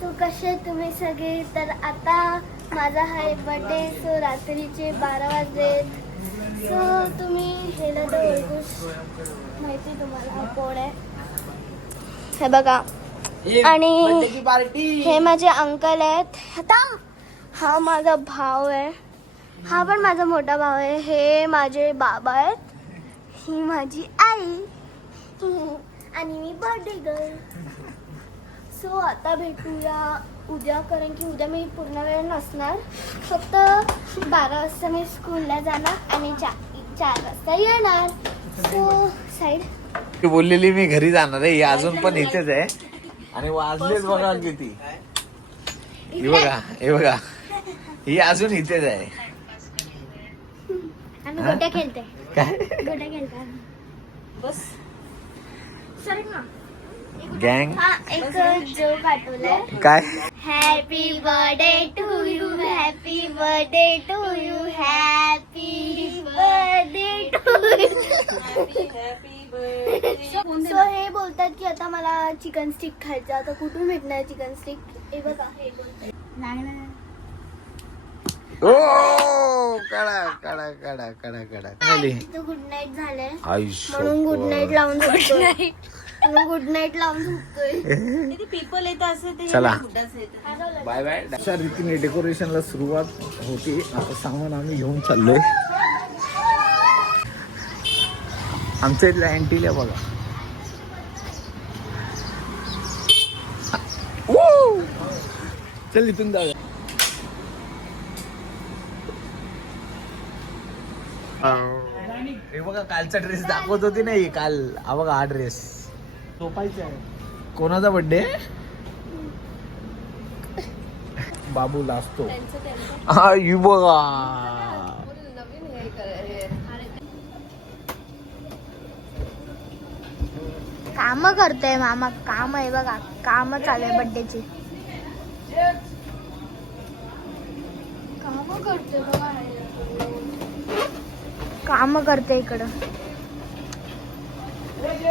तो कसे तुम्ही सगळे. तर आता माझा आहे बर्थडे. सो रात्रीचे 12 वाजलेत. सो तुम्ही हेला तर ओळखूच माहिती तुम्हाला कोण आहे. हे बघा आणि हे माझे अंकल आहेत. आता हा माझा भाऊ आहे. हा पण माझा मोठा भाऊ आहे. हे माझे बाबा आहेत. ही माझी आई आणि मी बर्थडे गर्ल. सो आता भेटूया उद्या, कारण की उद्या मी पूर्ण वेळ नसणार. फक्त 12 वाजता मी स्कूलला जाणार आणि 4 वाजता येणार. सो साईड बोललेली मी घरी जाणार आहे. ही अजून पण इथेच आहे आणि वाजलेच बघा किती. हे बघा ही अजून इथेच आहे. आम्ही गोट्या खेळते. काय गोट्या खेळते बस. सर ना गँग हा एक जोक आठवलाय. काय happy birthday to you. Happy birthday to you. Happy birthday to you. So हे बोलतात की आता मला चिकन स्टिक खायचं. आता कुठून भेटणार चिकन स्टिक. हे बघा हे बोलतात. नाही ओ काढा गुड नाईट झालंय आयुष्य म्हणून गुड नाईट लावून झोपतोय. गुड नाईट लावून झोपतोय. पीपल येत असं ते चला बुड्ढाच येतं. Bye bye. अशा रीतीने डेकोरेशनला सुरुवात होती. आता सामान आम्ही घेऊन चाललोय. आमच्या इथल्या अँटीला बघा. चल इथून जाऊया. हे बघा कालचा ड्रेस दाखवत होती नाही काल. हा बघा हा ड्रेस झोपायचा आहे. कोणाचा बर्थडे. बाबूला असतो. हा यू बघा. काम करतोय मामा. काम आहे बघा. काम चालू आहे बर्थडेची. काम करतोय बघा. काम करते इकडं.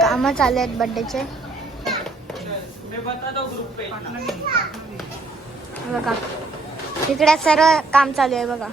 काम चालू आहेत बर्थडेचे. बघा इकडे सर्व काम चालू आहे बघा.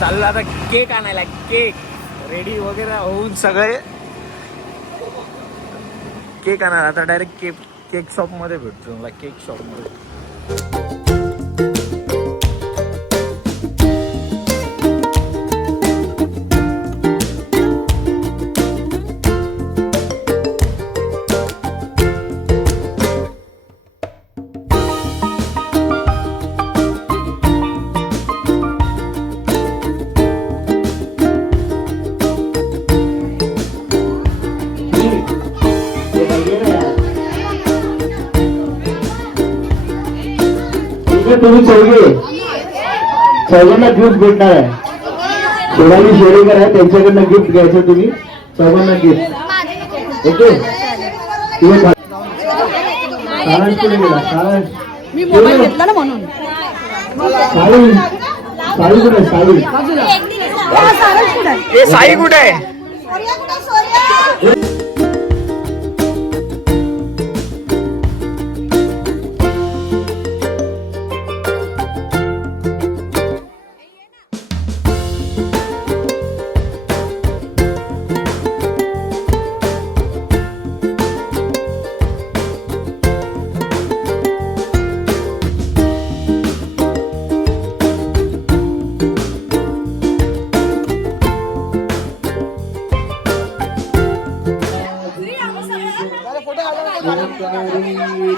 चाललं आता केक आणायला. केक रेडी वगैरे होऊन सगळे केक आणायला. आता डायरेक्ट केक शॉप मध्ये भेटतो मला. केक शॉप मध्ये तुम्ही चौघांना गिफ्ट भेटणार आहे. सोनाली शेरेकर आहे त्यांच्याकडनं गिफ्ट घ्यायचं तुम्ही. सर्वांना गिफ्ट ओके किंवा सारांश गेला सारांश मी मोबाईल घेतला ना म्हणून साई साई कुठे साई ए साई कुठे आहे?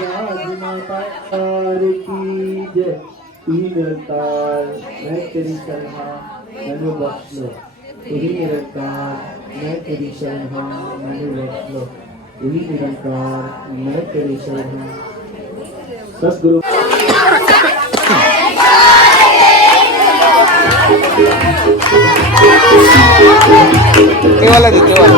राजमाता की जय निरंकार मैं तेरी शरणा मैंने बख्श लो तुही निरंकार मैं तेरी शरणा मैंने बख्श लो तुही निरंकार मैं तेरी शरणा सद्गुरु ते वाला दे, ते वाला.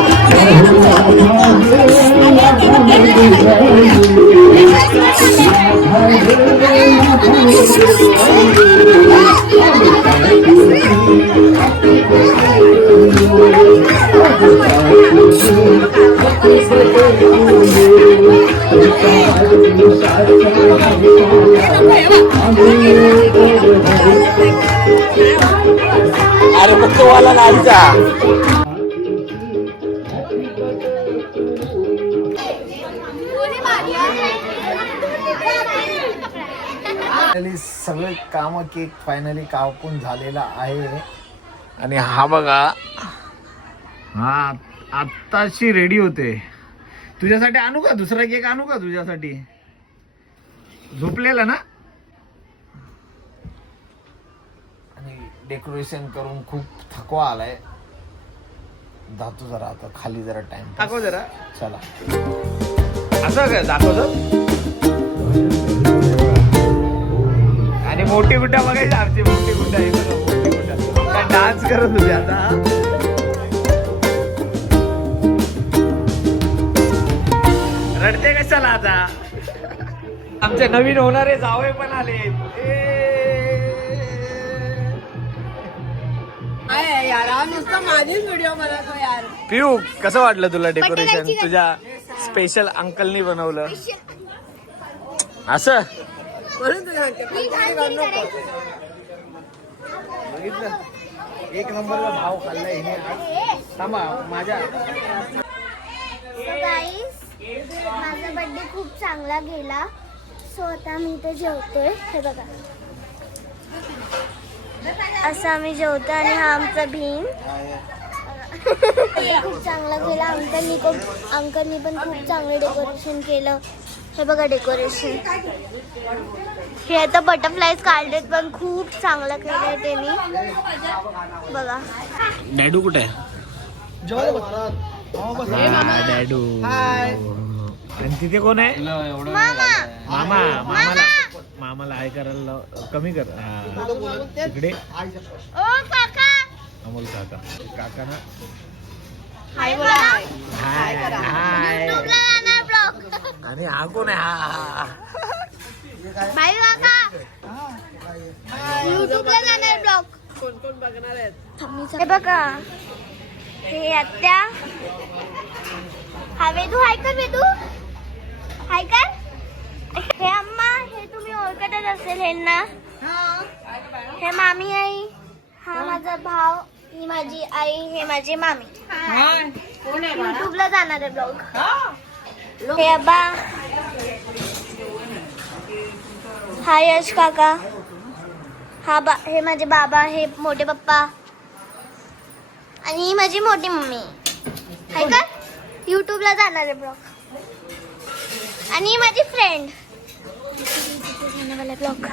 अरे मग तो वाला लालचा सगळे काम केक फायनली कापून झालेला आहे. आणि हा बघा हा आत्ताशी रेडी होते. तुझ्यासाठी आणू का दुसरा केक आणू का तुझ्यासाठी? झोपलेला ना. आणि डेकोरेशन करून खूप थकवा आलाय. जातो जरा आता खाली जरा टाइम दाखव जरा. चला असं काय दाखवतो. आणि मोठी गुड्डा बघायची आमची मोठी गुड्डा आहे बघा. मोठी गुड्डा काय डान्स करत होती आता. रडते कशाला आता. आमचे नवीन होणारे जावई पण आले. पिऊ कसं वाटलं तुला डेकोरेशन? तुझ्या स्पेशल अंकलनी बनवलं असं. बघितलं एक नंबरला भाव खाल्लाय हिने. थांबा माझ्या. माझा बर्थडे खूप चांगला गेला. सो आता मी इथे जेवतोय. हे बघा असं आम्ही जेवतो. आणि हा आमचा भीम. खूप चांगला गेला. अंकलनी पण खूप चांगलं डेकोरेशन केलं. हे बघा डेकोरेशन. हे आता बटरफ्लाईज काढलेत पण खूप चांगलं केलंय त्यांनी. बघा डॅडू कुठे आहे? डॅडू. आणि तिथे कोण आहे? मामा. मामाला हाय करायला कमी कर. इकडे अमोल काका. काका ना हाय हाय. आणि हा कोण आहे? हा भाई काका युट्यूबला जाणार ब्लॉग. कोण कोण बघणार आहेत? हे बघा हे आत्या. हा वेदू. हाय कर वेदू. हाय कर. हे अम्मा. हे तुम्ही ओळखतच असेल ह्यांना. हे मामी आई. हा माझा भाव. ही माझी आई. हे माझी मामी. युट्यूबला जाणार आहे ब्लॉग. हे अब्बा. हा यश काका. हा हे माझे बाबा. हे मोठे पप्पा. आणि ही माझी मोठी मम्मी. हाय का युट्यूबला जाणार आहे ब्लॉग. आणि ही माझी फ्रेंड. ब्लॉग.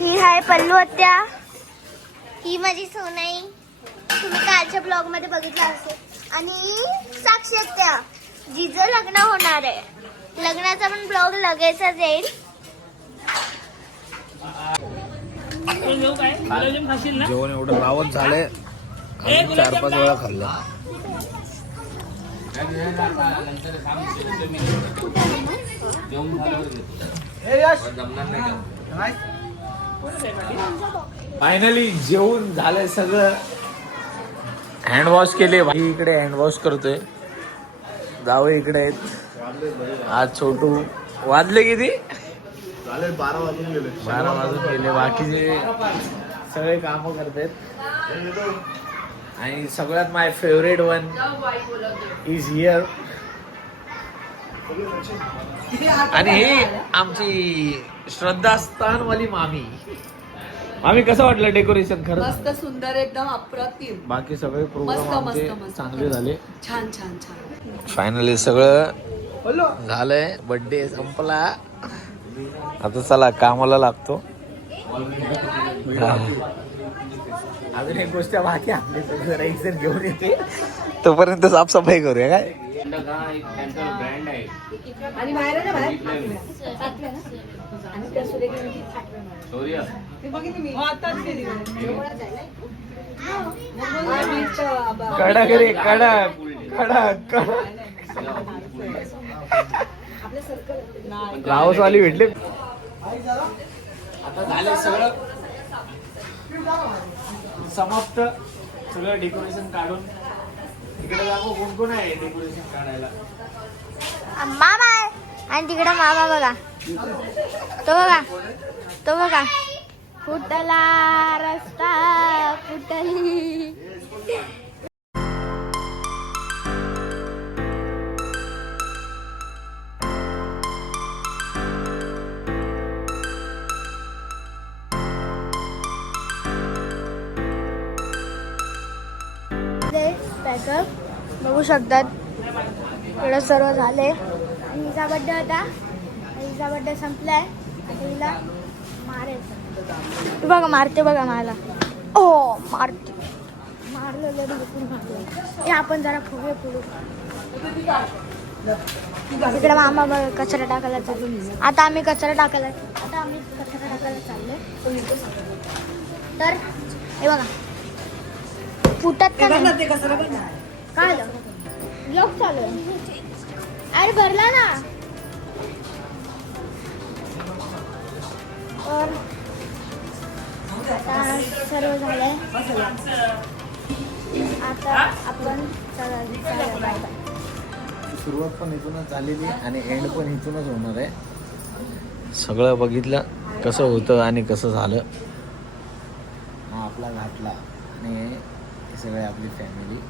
ही आहे पल्लू आत्या. ही माझी सोनाई. तुम्ही कालच्या ब्लॉग मध्ये बघितलं असेल. आणि साक्षी आत्या जिचं लग्न होणार आहे. लग्नाचा पण ब्लॉग लगेचच येईल. जेवण एवढं लावत झालंय. आम्ही 4-5 वेळा खाल्ला. फायनली जेवून झालंय सगळं. हँड वॉश केले. भाई इकडे हँड वॉश करतोय. जावं इकडे आहेत. आज छोटू वाजले किती? 12 वाजून गेले. 12 वाजून गेले. बाकीचे सगळे काम करतात. आणि सगळ्यात माय फेवरेट वन इज हिअर. आणि ही आमची श्रद्धास्थानवाली मामी. मामी कसं वाटलं डेकोरेशन? खरं मस्त सुंदर एकदम अप्रतिम. बाकी सगळे प्रोग्राम मस्त, आमचे मस्त, मस्त. चांगले झाले. छान छान छान. फायनली सगळं झालंय. बर्थडे संपला. आता चला कामाला लागतो. अजून एक गोष्ट बाकी आपली जरा एक जण घेऊन येते तोपर्यंत साफसफाई करूया काय. ब्रँड आहे. आणि बाहेर आहे ना, बाहेर सातव्या ना? आणि त्या सुरेखाने शौर्य. ते बघितली मी. आताच गेली. जवळच आहे ना? हा, बीच, कडक रे कडक कडक आपल्या सर्कल रावसवाली भेटले. आता झालं सगळं समाप्त. सगळं डेकोरेशन काढून इकडे जाऊ. कोण कोण आहे डेकोरेशन काढायला? मामा आहे. आणि तिकडे मामा बघा. तो बघा फुटला रस्ता फुटली. पॅकअप बघू शकतात. इकडे सर्व झाले. आणि हिचा बड्डे होता. हिचा बड्डे संपलाय. आता हिला मारायचं. तू बघा मारते बघा मला. ओ मारते. मारलं लढू बिलकुल मारलं. हे आपण जरा फुगे फुडू. तिकडे मामा बघा कचरा टाकायला चालू. आता आम्ही कचरा टाकायला चाललोय. तर हे बघा फुटत का नाही? ते कसं बघ ना. काय झालं? ब्लॉक चालू आहे. अरे भरला ना. तर आता सर्व झालंय. आता आपण बाय. सुरुवात पण इथूनच झालेली आणि एंड पण इथूनच होणार आहे. सगळं बघितलं कसं होतं आणि कसं झालं. हा आपला घातला आणि हे सगळे आपली फॅमिली.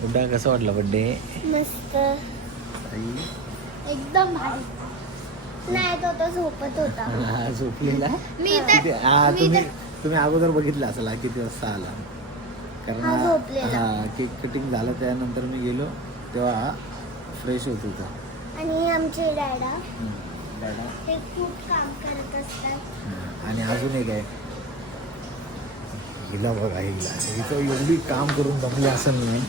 बुड्डा कसं वाटलं बड्डे? मस्त एकदम भारी. नाही तो झोपत होता. हा झोपलेला. मी तर हा मी तुम्ही तर- तुम्ही अगोदर बघितला असेल किती वाजता आला. कारण हा झोपलेला. हा केक कटिंग झालं त्यानंतर मी गेलो तेव्हा फ्रेश होत होता. आणि आमचे डॅडा दादा ते खूप काम करत असतात. आणि अजून एक आहे हिला बघा. हिचं एवढी काम करून दमली असेल नाही.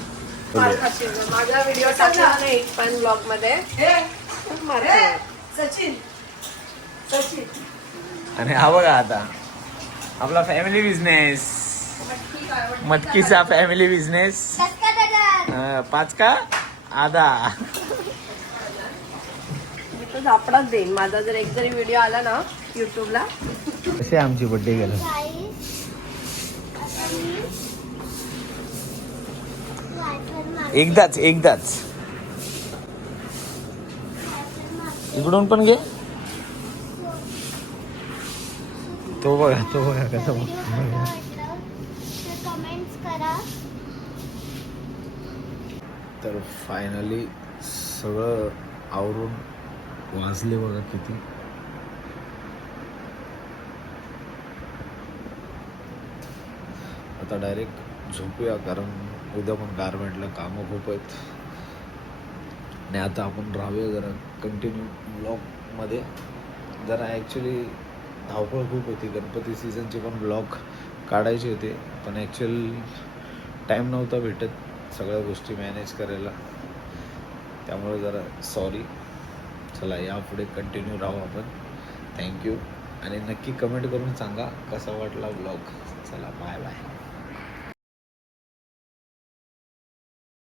माझा व्हिडिओ टाकला नाही पण ब्लॉग मध्ये. सचिन आणि हा बघा आता आपला फॅमिली बिझनेस. मटकीचा फॅमिली बिझनेस. 5 का आधा. मी तो झापडाच देईन. माझा जर एक जरी व्हिडिओ आला ना युट्यूबला. कसे आमची बर्थडे गेला. एकदाच इकडून पण घे. तो बघा कसा कमेंट्स करा. तर फायनली सगळं आवरून वाजले बघा किती. आता डायरेक्ट झोपूया कारण उद्या पण गारमेंटला कामं खूप आहेत. आणि आता आपण राहूया जरा कंटिन्यू ब्लॉगमध्ये. जरा ॲक्च्युली धावपळ खूप होती. गणपती सीझनचे पण ब्लॉग काढायचे होते पण ॲक्च्युअल टाईम नव्हता भेटत सगळ्या गोष्टी मॅनेज करायला. त्यामुळे जरा सॉरी. चला यापुढे कंटिन्यू राहू आपण. थँक्यू. आणि नक्की कमेंट करून सांगा कसा वाटला ब्लॉग. चला बाय बाय.